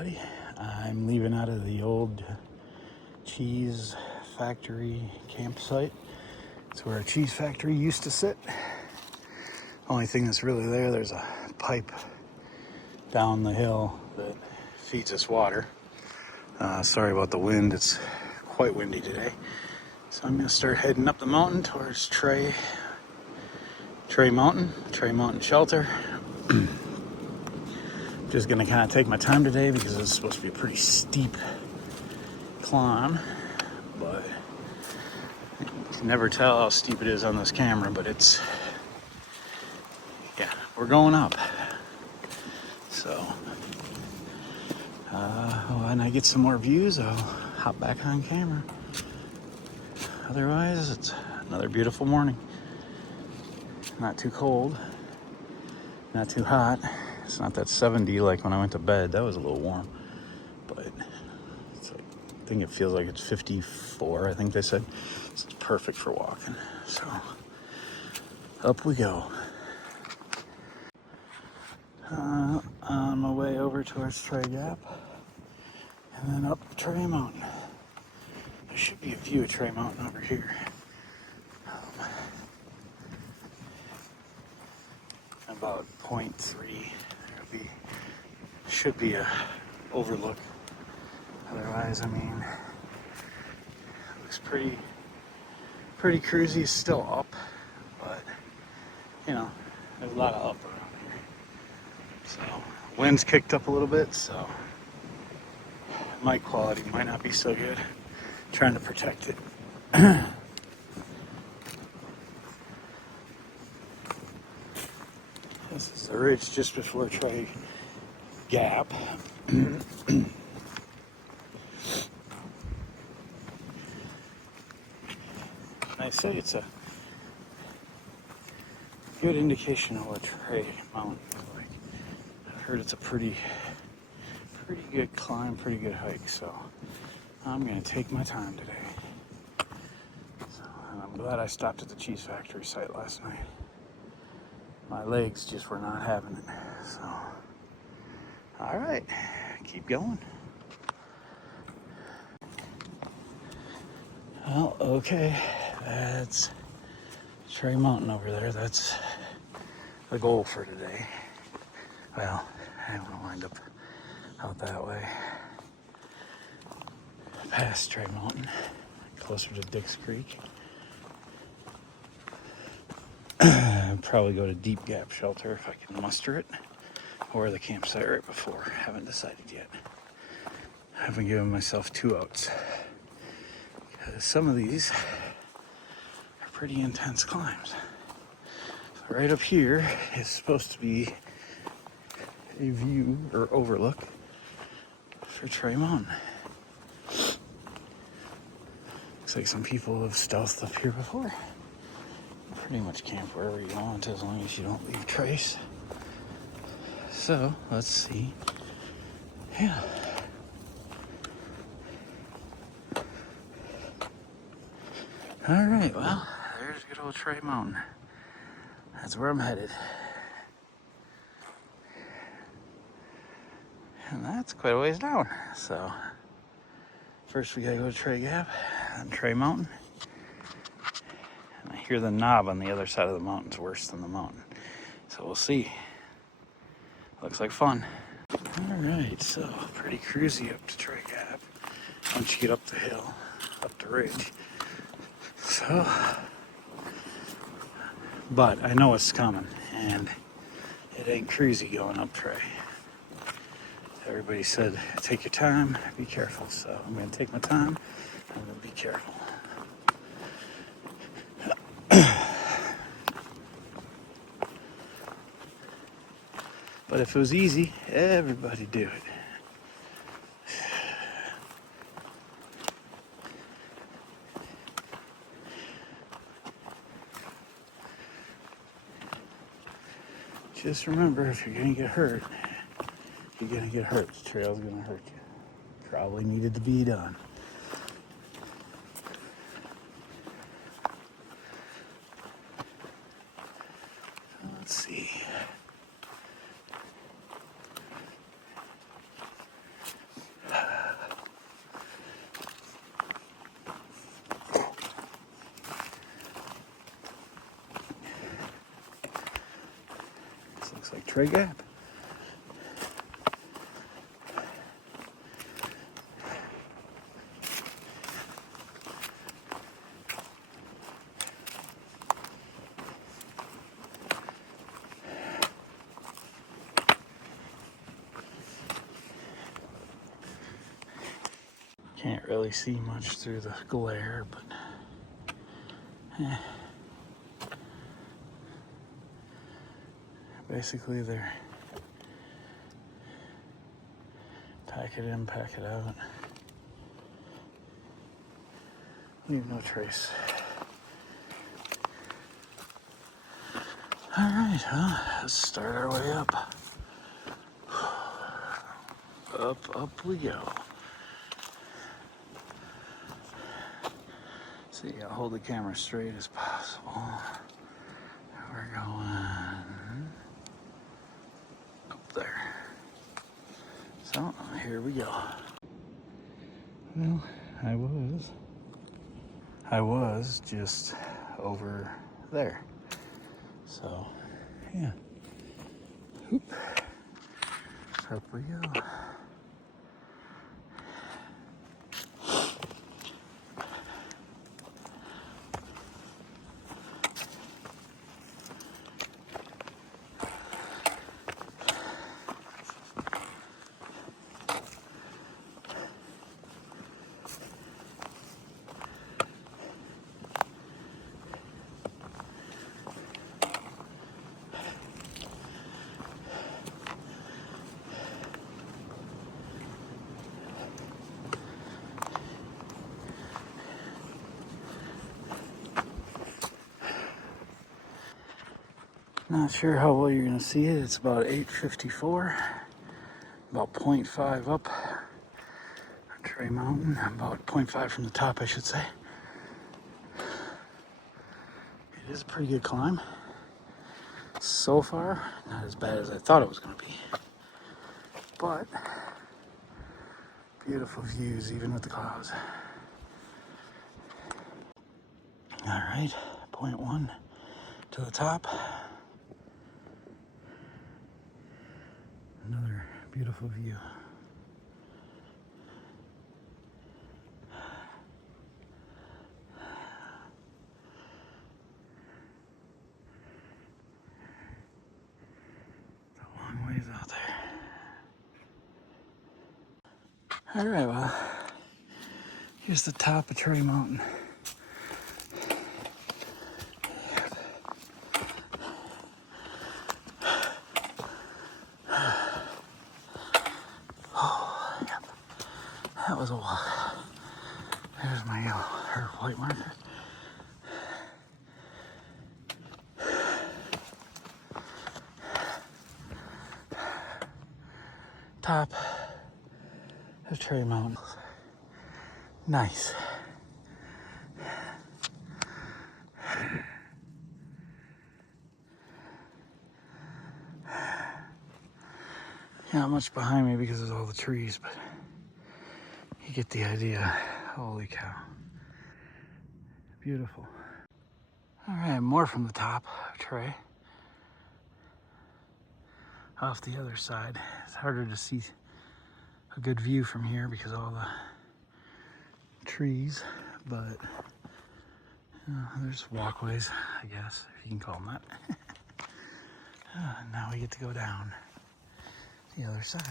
everybody. I'm leaving out of the old cheese factory campsite. It's where a cheese factory used to sit. Only thing that's really there's a pipe down the hill that feeds us water. Sorry about the wind, it's quite windy today. So I'm gonna start heading up the mountain towards Tray Mountain Shelter. Just gonna kind of take my time today because it's supposed to be a pretty steep climb, but you can never tell how steep it is on this camera, but we're going up. So when I get some more views, I'll hop back on camera. Otherwise, it's another beautiful morning. Not too cold, not too hot. It's not that 70 like when I went to bed. That was a little warm, but it's like, I think it feels like it's 54, I think they said. So it's perfect for walking. So up we go. On my way over towards Tray Gap and then up Tray Mountain. There should be a view of Tray Mountain over here. About 0.3. Should be a overlook. Otherwise, I mean, it looks pretty cruisy. It's still up, but you know, there's a lot of up around here. So wind's kicked up a little bit, so mic quality might not be so good. Trying to protect it. This is the ridge just before Tray Gap. I say it's a good indication of what Tray Mountain is like. I've heard it's a pretty good climb, pretty good hike, so I'm gonna take my time today. So, and I'm glad I stopped at the cheese factory site last night. My legs just were not having it, so all right, keep going. Well, okay, that's Tray Mountain over there. That's the goal for today. Well, I don't want to wind up out that way. Past Tray Mountain, closer to Dix Creek. Probably go to Deep Gap Shelter if I can muster it, or the campsite right before. Haven't decided yet. I haven't given myself 2 outs. Because some of these are pretty intense climbs. So right up here is supposed to be a view or overlook for Tray Mountain. Looks like some people have stealthed up here before. Pretty much camp wherever you want as long as you don't leave trace. So let's see. Yeah. All right, well, there's good old Tray Mountain. That's where I'm headed. And that's quite a ways down. So first we gotta go to Tray Gap, then Tray Mountain. And I hear the knob on the other side of the mountain's worse than the mountain. So we'll see. Looks like fun. All right, so pretty cruisy up to Tray Gap. Once you get up the hill, up the ridge. So, but I know it's coming, and it ain't cruisy going up Tray. Everybody said, take your time, be careful. So I'm gonna take my time, I'm gonna be careful. But if it was easy, everybody'd do it. Just remember, if you're gonna get hurt, you're gonna get hurt. The trail's gonna hurt you. Probably needed to be done. Let's see. Tray Gap. Can't really see much through the glare, but basically they're pack it in, pack it out. Leave no trace. All right, well, let's start our way up. Up we go. See, I'll hold the camera straight as possible. We're going up there. So, here we go. Well, I was just over there. So, yeah. Oop. Up we go. Not sure how well you're gonna see it. It's about 8:54, about 0.5 up on Tray Mountain, about 0.5 from the top, I should say. It is a pretty good climb. So far, not as bad as I thought it was gonna be, but beautiful views even with the clouds. All right, 0.1 to the top. Another beautiful view. It's a long ways out there. All right, well, here's the top of Tray Mountain. That was a walk. There's my yellow or white marker. Top of Tray Mountain. Nice. Not much behind me because of all the trees, but you get the idea. Holy cow. Beautiful. All right, more from the top of Tray. Off the other side. It's harder to see a good view from here because of all the trees, but there's walkways, I guess, if you can call them that. Now we get to go down the other side.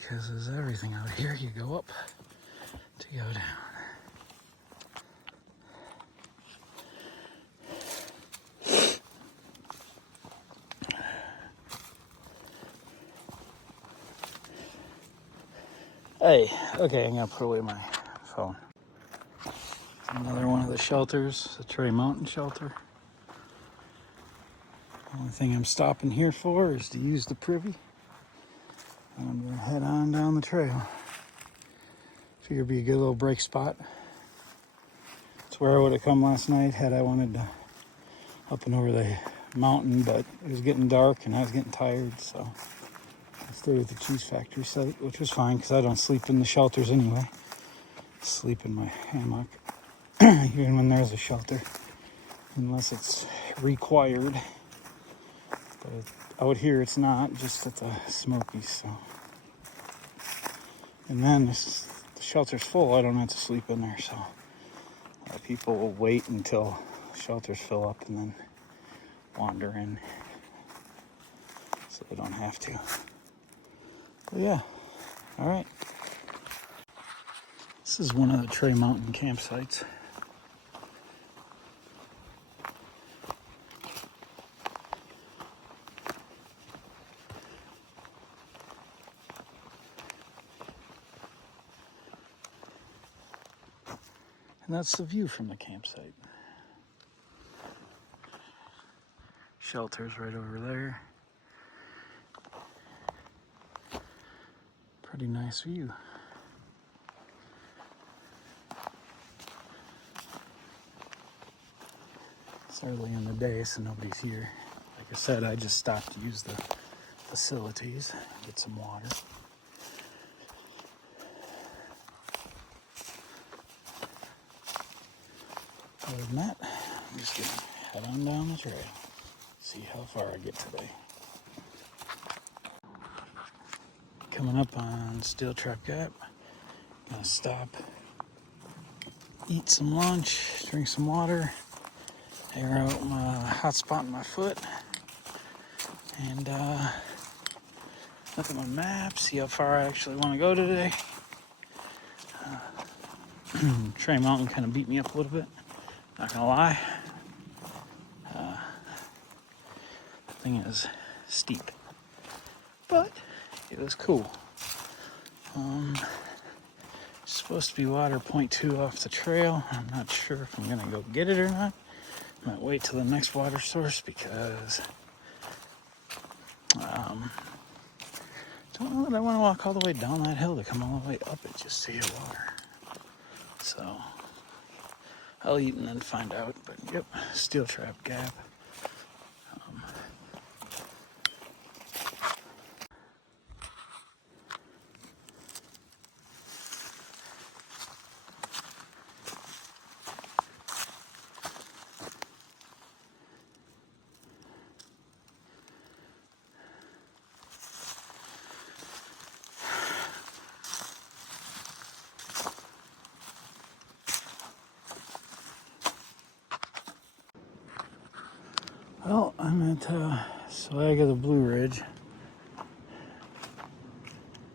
Because there's everything out here, you go up to go down. Hey, okay, I'm gonna put away my phone. Another one of the shelters, the Tray Mountain shelter. Only thing I'm stopping here for is to use the privy. And I'm gonna head on down the trail. Figure it'd be a good little break spot. It's where I would have come last night had I wanted to up and over the mountain, but it was getting dark and I was getting tired, so I stayed at the cheese factory site, which was fine because I don't sleep in the shelters anyway. I sleep in my hammock, even when there's a shelter, unless it's required. But out here it's not, just at the Smokies. So, and then the shelter's full. I don't have to sleep in there, so people will wait until shelters fill up and then wander in, so they don't have to. But yeah, all right. This is one of the Tray Mountain campsites. And that's the view from the campsite. Shelter's right over there. Pretty nice view. It's early in the day, so nobody's here. Like I said, I just stopped to use the facilities, get some water. Other than that, I'm just gonna head on down the trail, see how far I get today. Coming up on Steel Trap Gap, gonna stop, eat some lunch, drink some water, air out my hot spot in my foot, and look at my map, see how far I actually want to go today. Tray Mountain kind of beat me up a little bit, not gonna lie. The thing is steep, but it was cool. Supposed to be water 0.2 off the trail. I'm not sure if I'm gonna go get it or not. Might wait till the next water source because don't know that I want to walk all the way down that hill to come all the way up it just to hit water. So I'll eat and then find out. But yep, Steel Trap Gap. Well, I'm at Swag of the Blue Ridge.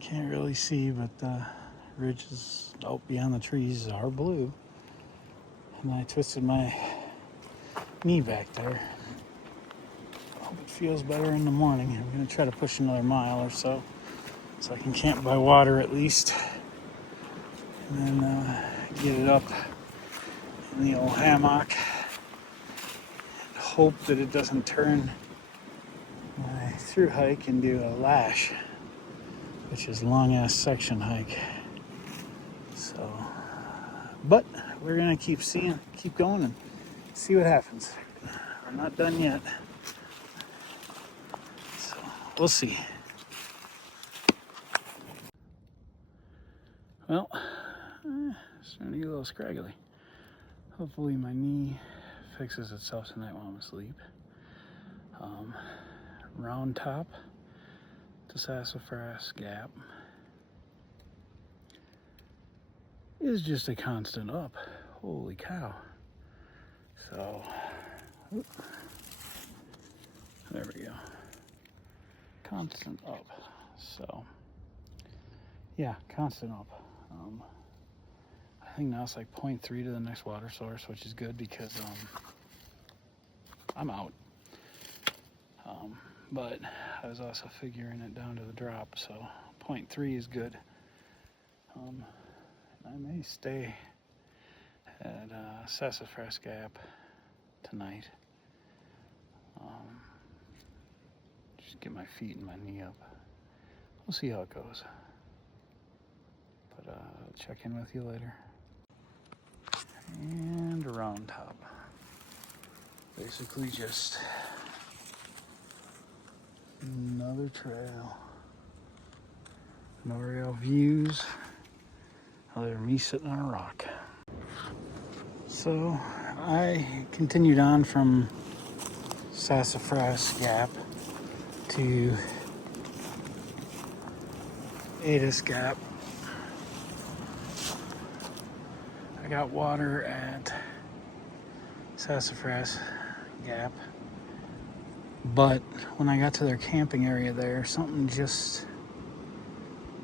Can't really see, but the ridges out beyond the trees are blue. And I twisted my knee back there. Hope it feels better in the morning. I'm going to try to push another mile or so I can camp by water at least. And then get it up in the old hammock. Hope that it doesn't turn my through hike into a lash, which is a long ass section hike. So, but we're gonna keep going and see what happens. We're not done yet, so we'll see. Well, starting to get a little scraggly. Hopefully my knee fixes itself tonight while I'm asleep. Round Top to Sassafras Gap is just a constant up. Holy cow. So, there we go. Constant up. So, yeah, constant up. I think now it's like 0.3 to the next water source, which is good because I'm out. But I was also figuring it down to the drop, so 0.3 is good. I may stay at Sassafras Gap tonight. Just get my feet and my knee up. We'll see how it goes. But I'll check in with you later. And Round Top. Basically just another trail. No real views other than me sitting on a rock. So I continued on from Sassafras Gap to Adis Gap. I got water at Sassafras Gap, but when I got to their camping area there, something just,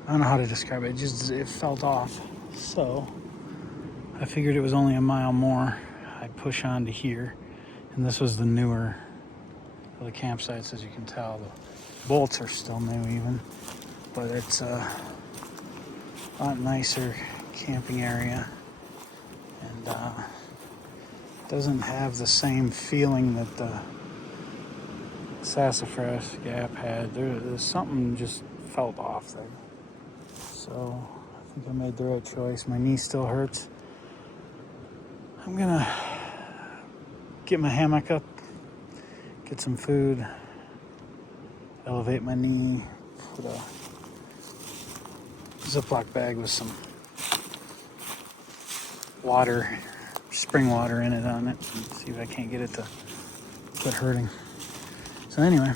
I don't know how to describe it, it felt off. So I figured it was only a mile more. I'd push on to here, and this was the newer of the campsites, as you can tell. The bolts are still new even, but it's a lot nicer camping area, and doesn't have the same feeling that the Sassafras Gap had. There's something just felt off there. So I think I made the right choice. My knee still hurts. I'm gonna get my hammock up, get some food, elevate my knee, put a Ziploc bag with some water, spring water in it on it, and see if I can't get it to quit hurting. So anyway,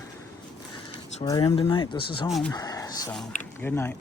that's where I am tonight. This is home. So good night.